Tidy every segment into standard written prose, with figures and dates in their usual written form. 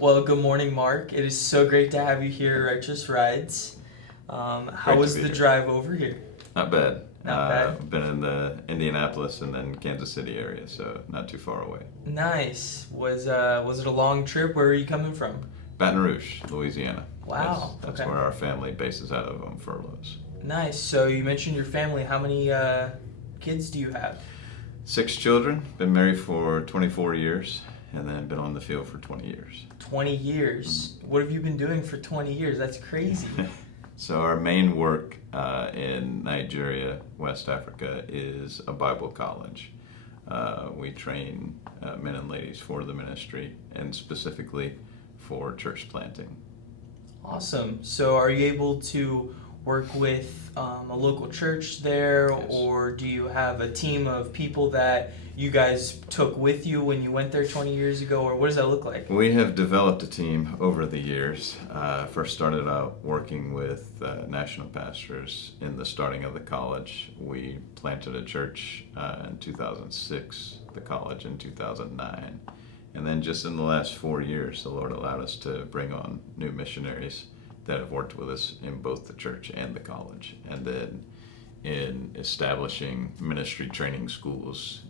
Well, good morning, Mark. It is so great to have you here at Righteous Rides. How Great to was be the here. drive over here? Not bad. Not bad. I've been in the Indianapolis and then Kansas City area, so not too far away. Nice. Was it a long trip? Where are you coming from? Baton Rouge, Louisiana. Wow. That's Okay. where our family bases out of on furloughs. Nice. So you mentioned your family. How many kids do you have? 6 children, been married for 24 years, and then been on the field for 20 years. 20 years. What have you been doing for 20 years? That's crazy. So our main work in Nigeria, West Africa, is a Bible college. We train men and ladies for the ministry, and specifically for church planting. Awesome. So are you able to work with a local church there, Yes. or do you have a team of people that you guys took with you when you went there 20 years ago, or what does that look like? We have developed a team over the years. First started out working with national pastors in the starting of the college. We planted a church in 2006, the college in 2009. And then just in the last 4 years, the Lord allowed us to bring on new missionaries that have worked with us in both the church and the college. And then in establishing ministry training schools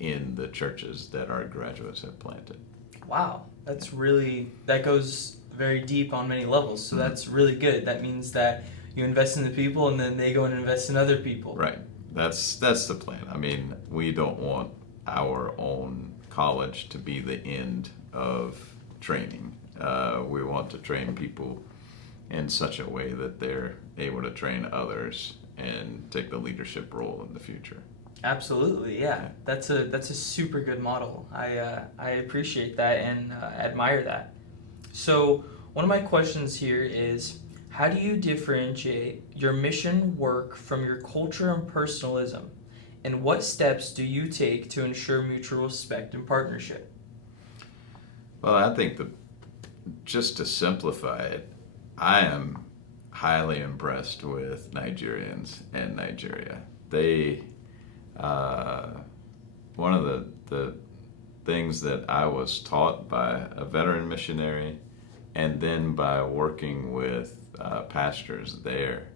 in the churches that our graduates have planted. Wow, that goes very deep on many levels. So that's really good. That means that you invest in the people and then they go and invest in other people. Right. That's the plan. I mean, we don't want our own college to be the end of training. We want to train people in such a way that they're able to train others and take the leadership role in the future. Absolutely, yeah. That's a super good model. I appreciate that and admire that. So one of my questions here is, how do you differentiate your mission work from your culture and personalism? And what steps do you take to ensure mutual respect and partnership? Well, I think just to simplify it, I am highly impressed with Nigerians and Nigeria. One of the things that I was taught by a veteran missionary and then by working with pastors there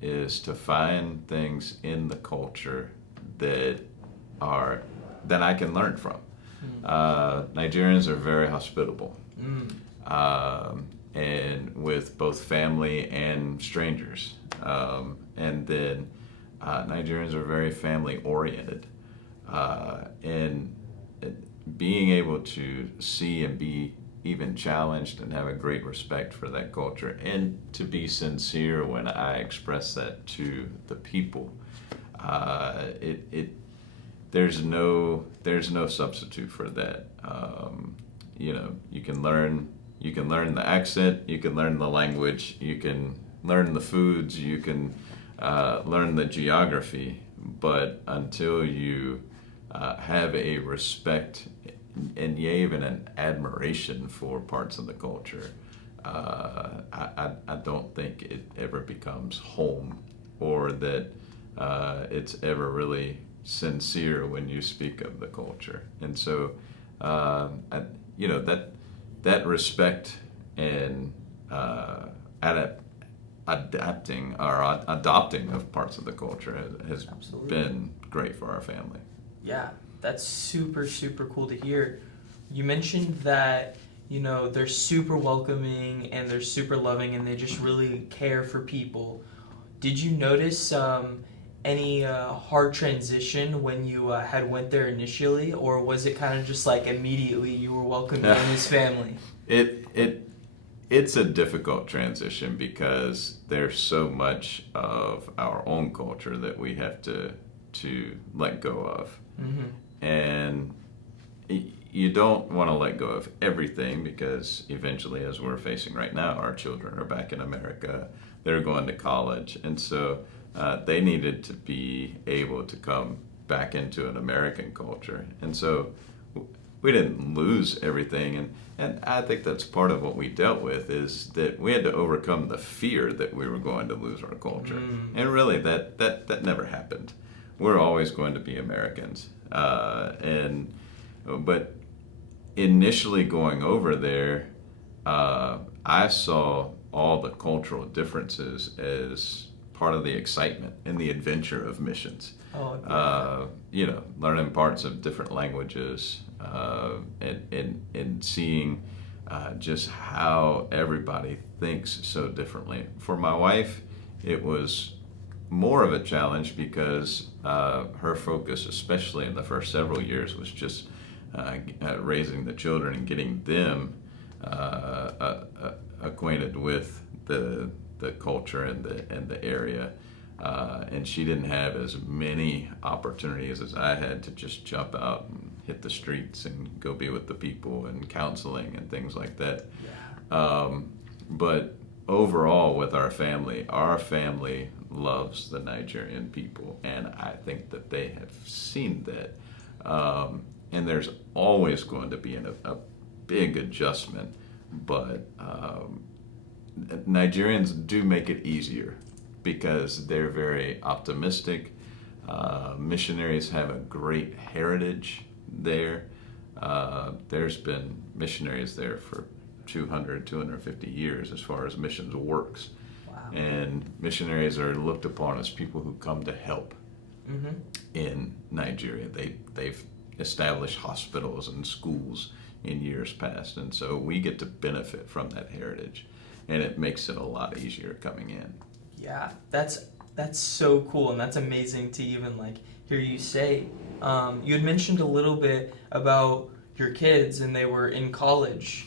is to find things in the culture that I can learn from. Nigerians are very hospitable. Mm. And with both family and strangers. And then Nigerians are very family oriented. And being able to see and be even challenged and have a great respect for that culture and to be sincere when I express that to the people, there's no substitute for that. You can learn the accent, you can learn the language, you can learn the foods, you can learn the geography, but until you have a respect and even an admiration for parts of the culture, I don't think it ever becomes home, or that it's ever really sincere when you speak of the culture. And so, that respect and adapting or adopting of parts of the culture has Absolutely. been great for our family. Yeah, that's super, super cool to hear. You mentioned that, they're super welcoming and they're super loving and they just really care for people. Did you notice any hard transition when you had went there initially, or was it kind of just like immediately you were welcomed in his family? It's a difficult transition because there's so much of our own culture that we have to let go of. Mm-hmm. And you don't want to let go of everything, because eventually, as we're facing right now, our children are back in America, they're going to college, and so they needed to be able to come back into an American culture. And so we didn't lose everything, and I think that's part of what we dealt with, is that we had to overcome the fear that we were going to lose our culture. And really that never happened. We're always going to be Americans. But initially going over there, I saw all the cultural differences as part of the excitement and the adventure of missions. Oh, yeah. Learning parts of different languages, and seeing just how everybody thinks so differently. For my wife, it was more of a challenge because her focus, especially in the first several years, was just raising the children and getting them acquainted with the culture and the area. And she didn't have as many opportunities as I had to just jump out and hit the streets and go be with the people and counseling and things like that. Yeah. But overall, with our family loves the Nigerian people, and I think that they have seen that. And there's always going to be a big adjustment, but Nigerians do make it easier because they're very optimistic. Missionaries have a great heritage there. There's been missionaries there for 250 years as far as missions works. Wow. And missionaries are looked upon as people who come to help Mm-hmm. in Nigeria. They've established hospitals and schools in years past, and so we get to benefit from that heritage, and it makes it a lot easier coming in. Yeah, that's so cool, and that's amazing to even like hear you say. You had mentioned a little bit about your kids, and they were in college.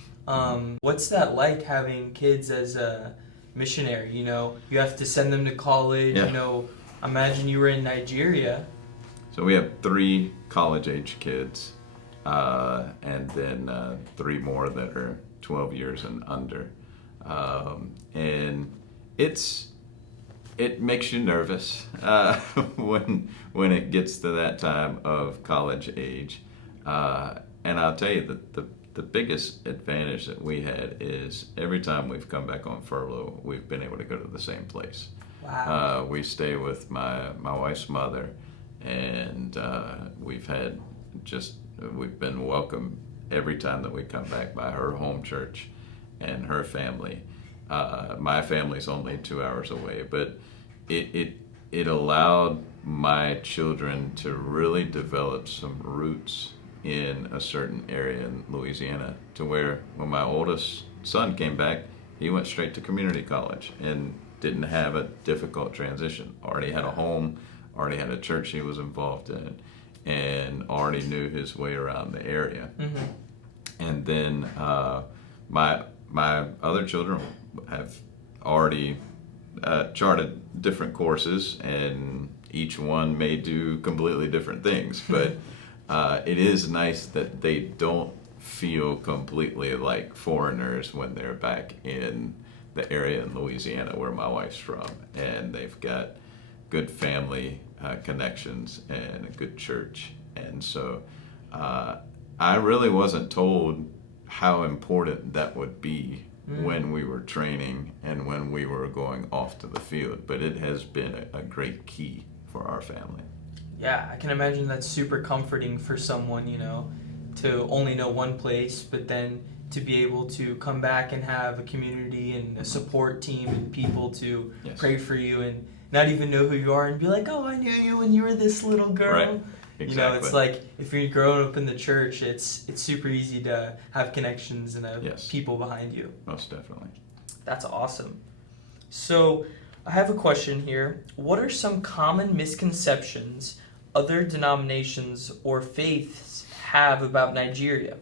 What's that like having kids as a missionary? You know, you have to send them to college. Yeah. You know, imagine you were in Nigeria. So we have 3 college-age kids, and then 3 more that are 12 years and under. And it makes you nervous when it gets to that time of college age. And I'll tell you that the biggest advantage that we had is every time we've come back on furlough, we've been able to go to the same place. Wow. We stay with my wife's mother, and we've been welcomed every time that we come back by her home church and her family. My family's only 2 hours away, but it allowed my children to really develop some roots in a certain area in Louisiana, to where when my oldest son came back, he went straight to community college and didn't have a difficult transition. Already had a home, already had a church he was involved in, and already knew his way around the area. Mm-hmm. And then my other children have already charted different courses, and each one may do completely different things. But it is nice that they don't feel completely like foreigners when they're back in the area in Louisiana where my wife's from, and they've got good family connections and a good church. And so I really wasn't told how important that would be when we were training and when we were going off to the field, but it has been a great key for our family. Yeah, I can imagine that's super comforting for someone, you know, to only know one place, but then to be able to come back and have a community and a support team and people to Yes. pray for you and not even know who you are and be like, oh, I knew you when you were this little girl. Right. Exactly. You know, it's like if you're growing up in the church, it's super easy to have connections and have Yes. people behind you. Most definitely. That's awesome. So I have a question here. What are some common misconceptions other denominations or faiths have about Nigeria?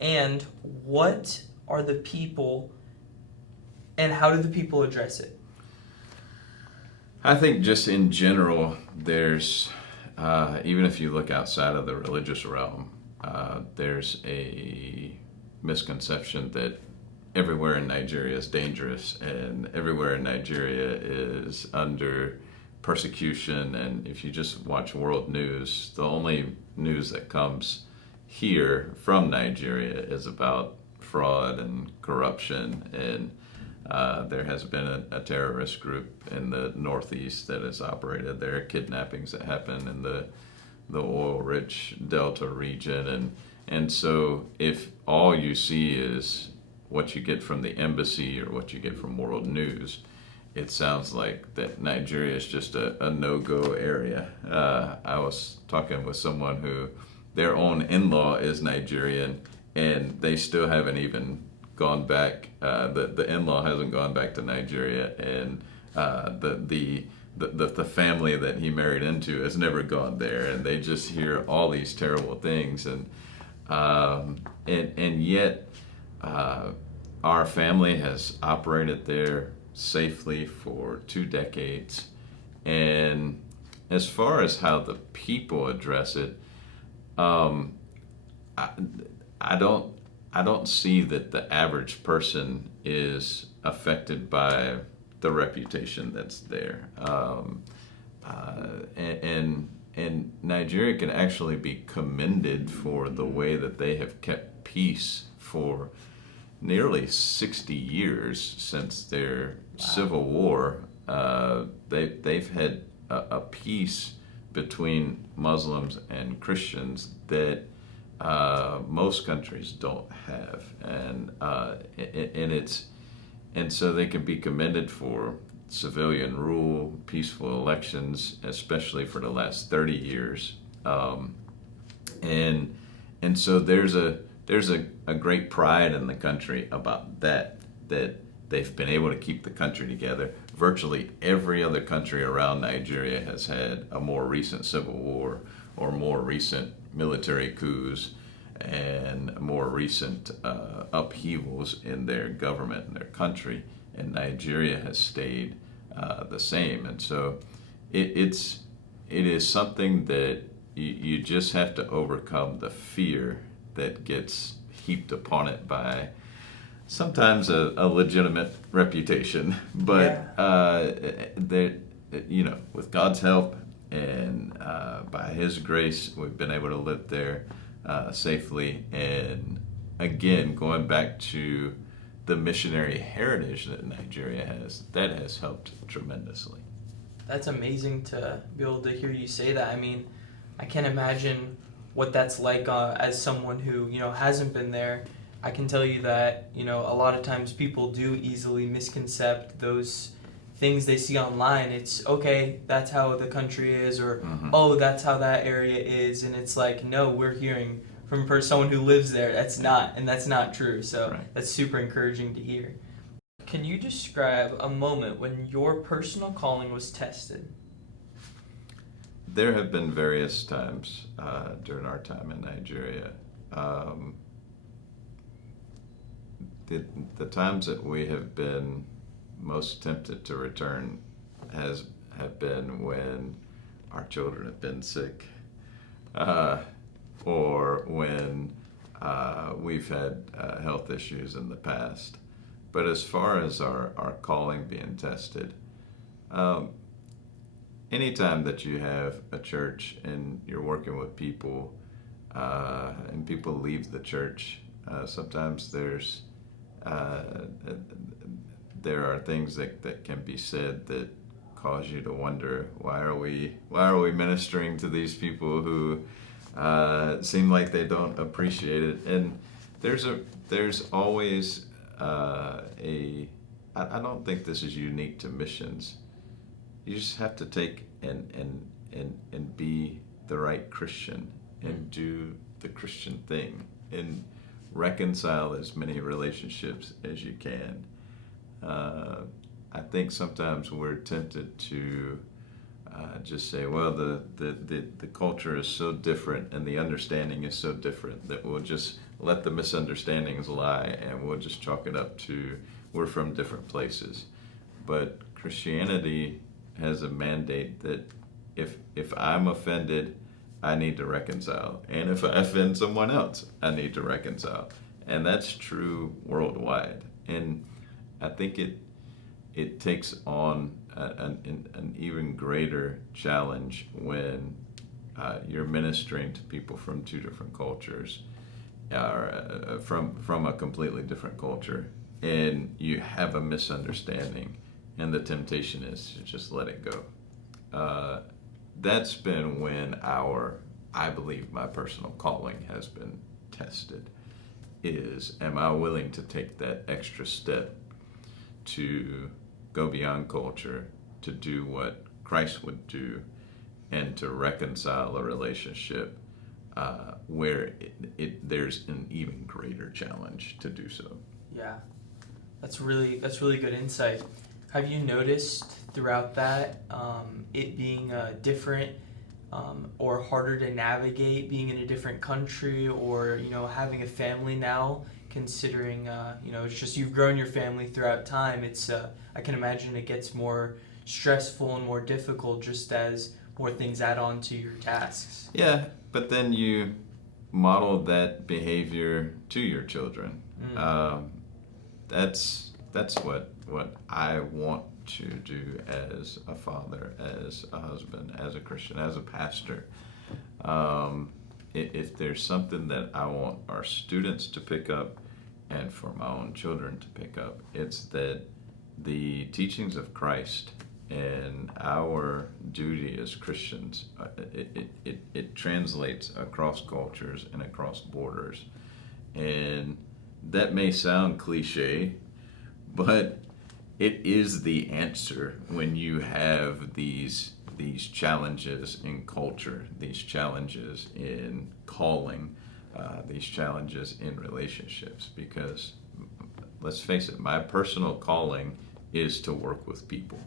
And what are the people, and how do the people address it? I think just in general, there's, even if you look outside of the religious realm, there's a misconception that everywhere in Nigeria is dangerous and everywhere in Nigeria is under persecution. And if you just watch world news, the only news that comes here from Nigeria is about fraud and corruption, and there has been a terrorist group in the Northeast that has operated. There are kidnappings that happen in the oil-rich Delta region, And so if all you see is what you get from the embassy or what you get from world news, it sounds like that Nigeria is just a no-go area. I was talking with someone who their own in-law is Nigerian, and they still haven't even gone back. The in-law hasn't gone back to Nigeria, and the family that he married into has never gone there, and they just hear all these terrible things, and yet our family has operated there safely for 2 decades. And as far as how the people address it, um, I, I don't see that the average person is affected by the reputation that's there. And Nigeria can actually be commended for the way that they have kept peace for nearly 60 years since their civil war. They've had a peace between Muslims and Christians that most countries don't have, and so they can be commended for civilian rule, peaceful elections, especially for the last 30 years, and so there's a great pride in the country about that they've been able to keep the country together. Virtually every other country around Nigeria has had a more recent civil war or more recent military coups and more recent upheavals in their government and their country, and Nigeria has stayed the same. And so it is something that you just have to overcome the fear that gets heaped upon it by sometimes a legitimate reputation, but with God's help and by His grace, we've been able to live there safely. And again, going back to the missionary heritage that Nigeria has, that has helped tremendously. That's amazing to be able to hear you say that. I mean, I can't imagine what that's like as someone who, hasn't been there. I can tell you that, a lot of times people do easily misconcept those things they see online. It's, okay, that's how the country is, or, oh, that's how that area is. And it's like, no, we're hearing from someone who lives there. That's not true. So Right. That's super encouraging to hear. Can you describe a moment when your personal calling was tested? There have been various times during our time in Nigeria. The times that we have been most tempted to return have been when our children have been sick, or when we've had health issues in the past. But as far as our calling being tested, anytime that you have a church and you're working with people, and people leave the church, sometimes there are things that can be said that cause you to wonder, why are we ministering to these people who seem like they don't appreciate it? And there's always I don't think this is unique to missions. You just have to take and be the right Christian and do the Christian thing and reconcile as many relationships as you can. I think sometimes we're tempted to just say, well, the culture is so different and the understanding is so different that we'll just let the misunderstandings lie and we'll just chalk it up to we're from different places. But Christianity has a mandate that if I'm offended, I need to reconcile. And if I offend someone else, I need to reconcile. And that's true worldwide. And I think it takes on an even greater challenge when you're ministering to people from two different cultures, or from a completely different culture, and you have a misunderstanding, and the temptation is to just let it go. That's been when I believe my personal calling has been tested is, am I willing to take that extra step to go beyond culture, to do what Christ would do, and to reconcile a relationship where there's an even greater challenge to do so. Yeah, that's really good insight. Have you noticed throughout that it being different or harder to navigate being in a different country, or having a family now? Considering it's just you've grown your family throughout time. It's I can imagine it gets more stressful and more difficult just as more things add on to your tasks. Yeah, but then you model that behavior to your children. That's what I want to do as a father, as a husband, as a Christian, as a pastor. If there's something that I want our students to pick up and for my own children to pick up, it's that the teachings of Christ and our duty as Christians, it translates across cultures and across borders. And that may sound cliche, but it is the answer when you have these challenges in culture, these challenges in calling, these challenges in relationships. Because let's face it, my personal calling is to work with people.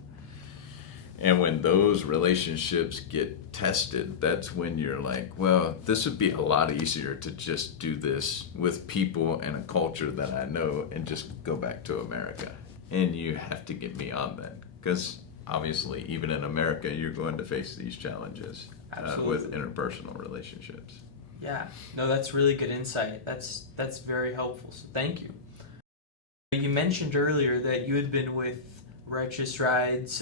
And when those relationships get tested, that's when you're like, well, this would be a lot easier to just do this with people and a culture that I know and just go back to America. And you have to get me on that, because obviously, even in America, you're going to face these challenges with interpersonal relationships. Yeah, no, that's really good insight. That's very helpful. So thank you. You mentioned earlier that you had been with Righteous Rides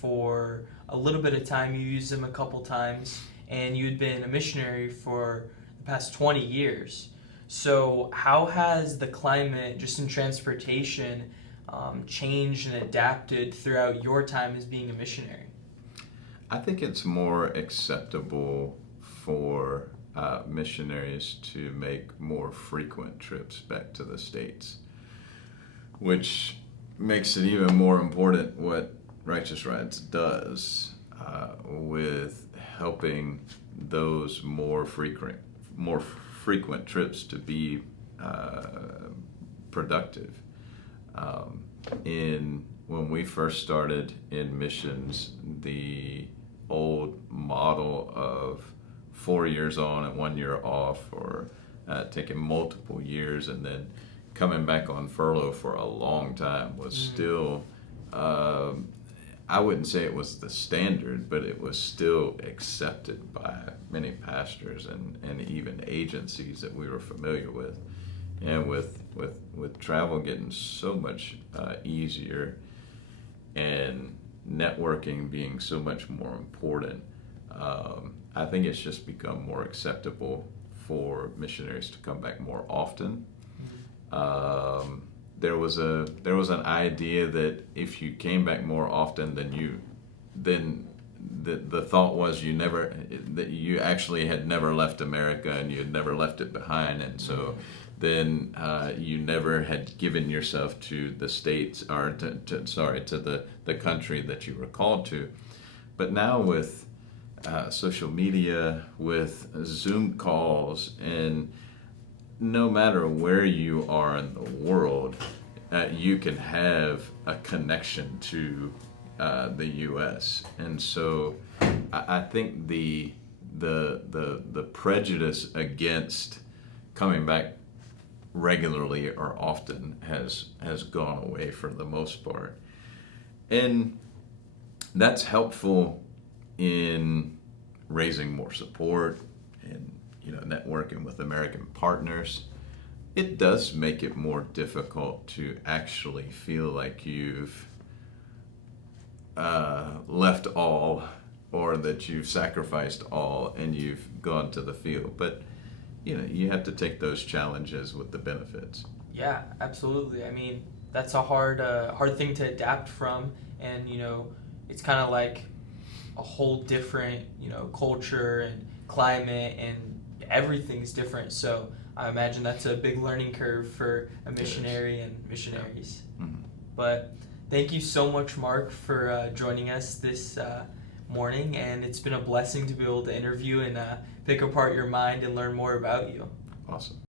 for a little bit of time. You used them a couple times, and you had been a missionary for the past 20 years. So how has the climate, just in transportation, changed and adapted throughout your time as being a missionary? I think it's more acceptable for missionaries to make more frequent trips back to the States, which makes it even more important what Righteous Rides does with helping those more frequent trips to be productive. When we first started in missions, the old model of 4 years on and 1 year off, or taking multiple years and then coming back on furlough for a long time was still, I wouldn't say it was the standard, but it was still accepted by many pastors and even agencies that we were familiar with. And with travel getting so much easier and networking being so much more important, I think it's just become more acceptable for missionaries to come back more often. There was an idea that if you came back more often, then the thought was that you actually had never left America and you had never left it behind, and so then you never had given yourself to the States, or to the country that you were called to. But now with social media, with Zoom calls, and no matter where you are in the world, you can have a connection to the U.S. And so I think the prejudice against coming back regularly or often has gone away for the most part, and that's helpful in raising more support and networking with American partners. It does make it more difficult to actually feel like you've left all, or that you've sacrificed all and you've gone to the field. But you have to take those challenges with the benefits. Yeah, absolutely. I mean, that's a hard thing to adapt from, and it's kind of like a whole different culture and climate, and everything's different. So I imagine that's a big learning curve for a missionary and missionaries. Mhm. But thank you so much, Mark, for joining us this morning, and it's been a blessing to be able to interview and pick apart your mind and learn more about you. Awesome.